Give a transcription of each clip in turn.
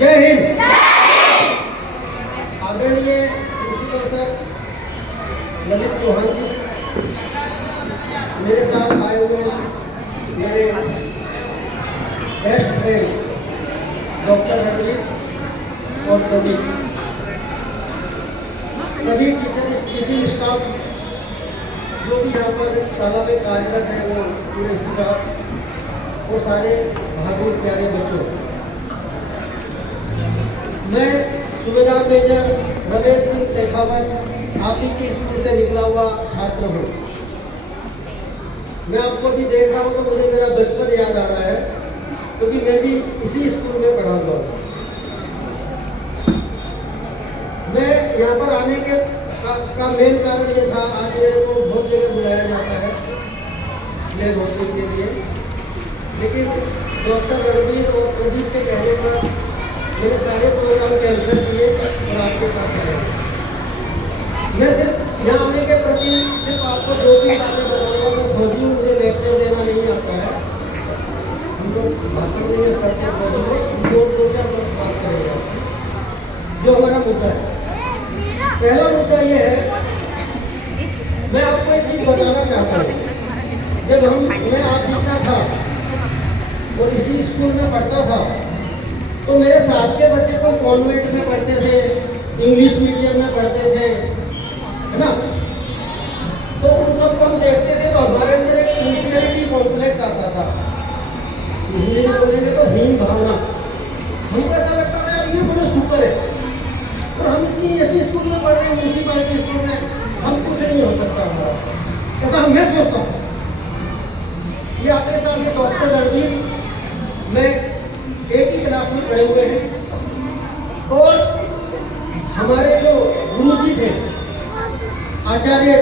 जय हिंद। आदरणीय principal sir Lalit Chauhan जी, मेरे साथ आए हुए मेरे बेस्ट फ्रेंड डॉक्टर रणवीर और प्रवीण, सभी टीचिंग स्टाफ जो भी यहाँ पर शाला में कार्यरत है, वो पूरे स्टाफ, वो सारे भागवत प्यारे बच्चों, मैं सूबेदार मेजर रमेश सिंह शेखावत आप ही के स्कूल से निकला हुआ छात्र हूँ। मैं आपको भी देख रहा हूँ तो मुझे मेरा बचपन याद आ रहा है, क्योंकि मैं भी इसी स्कूल में पढ़ा हुआ हूँ। मैं यहाँ पर आने के का मेन कारण ये था, आज मेरे को बहुत जगह बुलाया जाता है प्ले होस्टिंग के लिए, लेकिन डॉक्टर रणवीर और प्रदीप के कहने पर मेरे सारे प्रोग्राम कैंसिल किए और आपके पास आए। मैं सिर्फ यहाँ आने के प्रति सिर्फ आपको दो तीन बातें बताऊंगा। मैं फौजी, मुझे लेक्चर देना नहीं आता है, हम लोग भाषण नहीं करते फौजी में, दो चार बात करेंगे जो हमारा मुद्दा है। पहला मुद्दा ये है, मैं आपको एक चीज़ बताना चाहता हूँ। जब मैं आप जितना था और इसी स्कूल में पढ़ता था, तो मेरे साथ के बच्चे कोई कॉन्वेंट में पढ़ते थे, इंग्लिश मीडियम में पढ़ते थे, है ना। तो उन सबको हम देखते थे तो हमारे अंदर एक इंफीरियरिटी कॉम्प्लेक्स आता था। हिंदी में बोलेंगे तो हीन भावना। हमको ऐसा लगता था यार ये बड़े सुपर है, और हम इतनी ऐसी स्कूल में पढ़ रहे हैं, म्यूनसिपालिटी स्कूल में, हम कुछ नहीं हो सकता हमारा, ऐसा मैं सोचता हूँ। ये आपके सामने डॉक्टर रणवीर, मैं एक ही क्लास में पढ़े हुए हैं, और हमारे जो गुरु जी थे आचार्य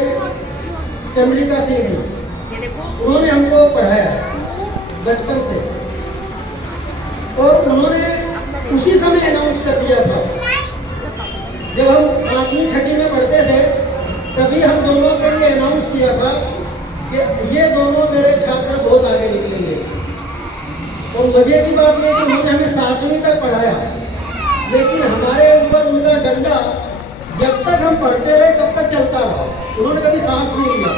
चंद्रिका सिंह जी, उन्होंने हमको पढ़ाया बचपन से, और उन्होंने उसी समय अनाउंस कर दिया था। जब हम 5वीं 6वीं में पढ़ते थे, तभी हम दोनों के लिए अनाउंस किया था कि ये दोनों मेरे छात्र बहुत आगे निकलेंगे। और मजे की बात यह कि उन्होंने हमें 7वीं तक पढ़ाया, लेकिन हमारे ऊपर उनका डंडा जब तक हम पढ़ते रहे तब तक चलता रहा। उन्होंने कभी सांस नहीं लिया।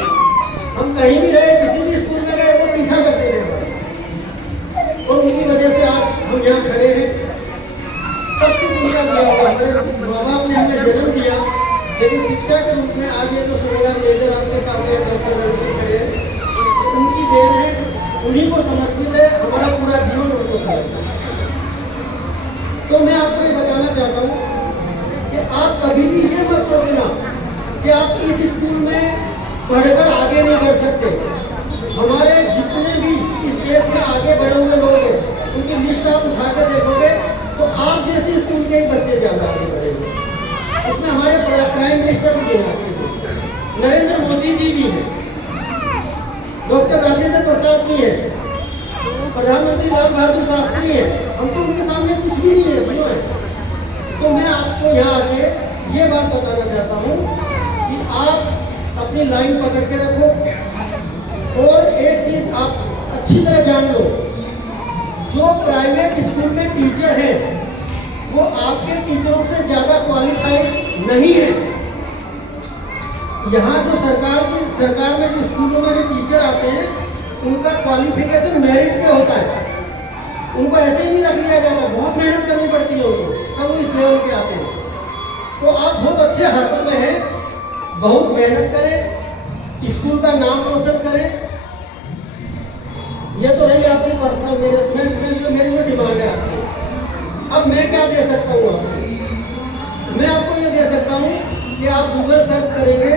हम कहीं भी रहे, किसी भी स्कूल में गए, वो पीछा करते थे, और उनकी वजह से आज हम यहाँ खड़े हैं। सब कुछ उनका दिया हुआ। हमारे माँ बाप ने हमें जन्म दिया, लेकिन शिक्षा के रूप में आज ये जो सूबेदार मेजर आपके सामने डॉक्टर रणवीर खड़े हैं, उनकी देन है, उन्हीं को समर्पित है, हमारा पूरा जीवन उनको समर्पित है। तो मैं आपको ये बताना चाहता हूँ कि आप कभी भी ये मत सोचना कि आप इस स्कूल में पढ़कर आगे नहीं बढ़ सकते। हमारे जितने भी इस देश में आगे बढ़े हुए लोग हैं, उनकी लिस्ट आप उठा कर देखोगे तो आप जैसे स्कूल के ही बच्चे ज़्यादा आगे बढ़ेंगे। उसमें हमारे प्राइम मिनिस्टर भी हैं, नरेंद्र मोदी जी भी हैं, डॉक्टर राजेंद्र प्रसाद जी हैं, प्रधानमंत्री लाल बहादुर शास्त्री हैं। हमको उनके सामने कुछ भी नहीं है, क्यों है। तो मैं आपको यहाँ आके ये बात बताना चाहता हूँ कि आप अपनी लाइन पकड़ के रखो, और एक चीज आप अच्छी तरह जान लो, जो प्राइवेट स्कूल में टीचर हैं वो आपके टीचरों से ज़्यादा क्वालिफाइड नहीं है। यहाँ जो सरकार में जो स्कूलों में जो टीचर आते हैं, उनका क्वालिफिकेशन मेरिट पे होता है। उनको ऐसे ही नहीं रख लिया जाता, बहुत मेहनत करनी पड़ती है उनको, तब वो इस लेवल पे आते हैं। तो आप बहुत अच्छे हाथों में हैं, बहुत मेहनत करें, स्कूल का नाम रोशन करें। ये तो रही आपकी पर्सनल मेरी जो डिमांड है आपकी। अब मैं क्या दे सकता हूँ आपको? मैं आपको ये दे सकता हूँ कि आप गूगल सर्च करेंगे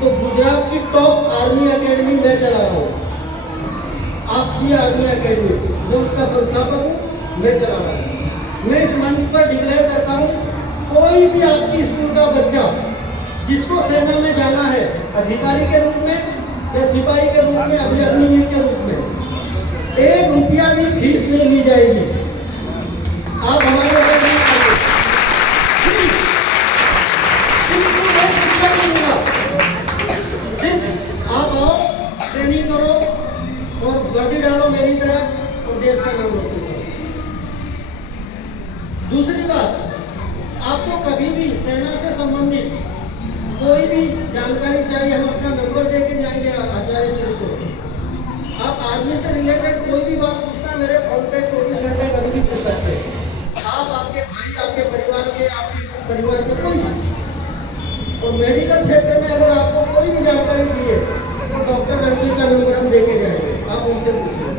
तो गुजरात की टॉप आर्मी एकेडमी मैं चला रहा हूँ, आपसी आर्मी एकेडमी, जो उसका संस्थापक हूँ, मैं चला रहा हूँ। मैं इस मंच पर डिक्लेयर करता हूँ, कोई भी आपकी स्कूल का बच्चा जिसको सेना में जाना है, अधिकारी के रूप में या सिपाही के रूप में, अग्निवीर के रूप में, 1 रुपया भी फीस नहीं ली जाएगी। आप हमारे आप आओ, ट्रेनिंग करो और वर्दी डालो मेरी तरह, और देश का नाम रोशन करो। दूसरी बात, आपको कभी भी सेना से संबंधित कोई भी जानकारी चाहिए, हम अपना नंबर दे के जाएंगे आचार्य श्री को। आप आर्मी से रिलेटेड कोई भी बात पूछना मेरे फोन पे 24 घंटे कभी भी पूछ सकते हैं। आप, आपके भाई, आपके परिवार के कोई भी। और मेडिकल क्षेत्र में अगर आपको कोई भी जानकारी चाहिए तो डॉक्टर रणवीर का नंबर हम दे के जाएंगे, आप उनसे पूछिए।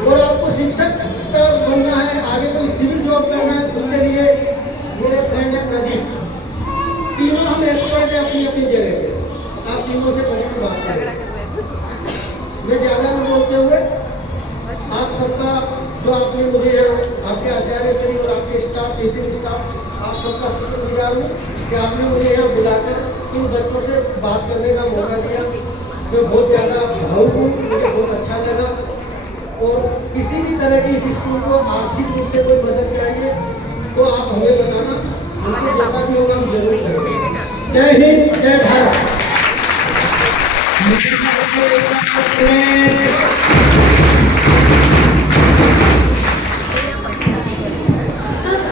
और आपको शिक्षक बनना है, आगे कोई सिविल जॉब करना है, उसके लिए मेरे फ्रेंड है प्रदीप, तीनों हम एक्सपर्ट हैं अपनी अपनी जगह पे। आप तीनों से पहले बात करें। मैं ज़्यादा नहीं बोलते हुए आप सबका, जो आपने मुझे आपके आचार्य श्री और आपके स्टाफ, टीचिंग स्टाफ, आप सबका शुक्रगुजार हूँ कि आपने मुझे यहाँ बुलाकर इन बच्चों से बात करने का मौका दिया। मैं बहुत ज़्यादा भावुक हूँ, मुझे बहुत अच्छा लगा। और किसी भी तरह की इस स्कूल को आर्थिक रूप से कोई मदद चाहिए तो आप हमें बताना, हमसे जैसा भी होगा हम जरूर करेंगे। जय हिंद, जय भारत।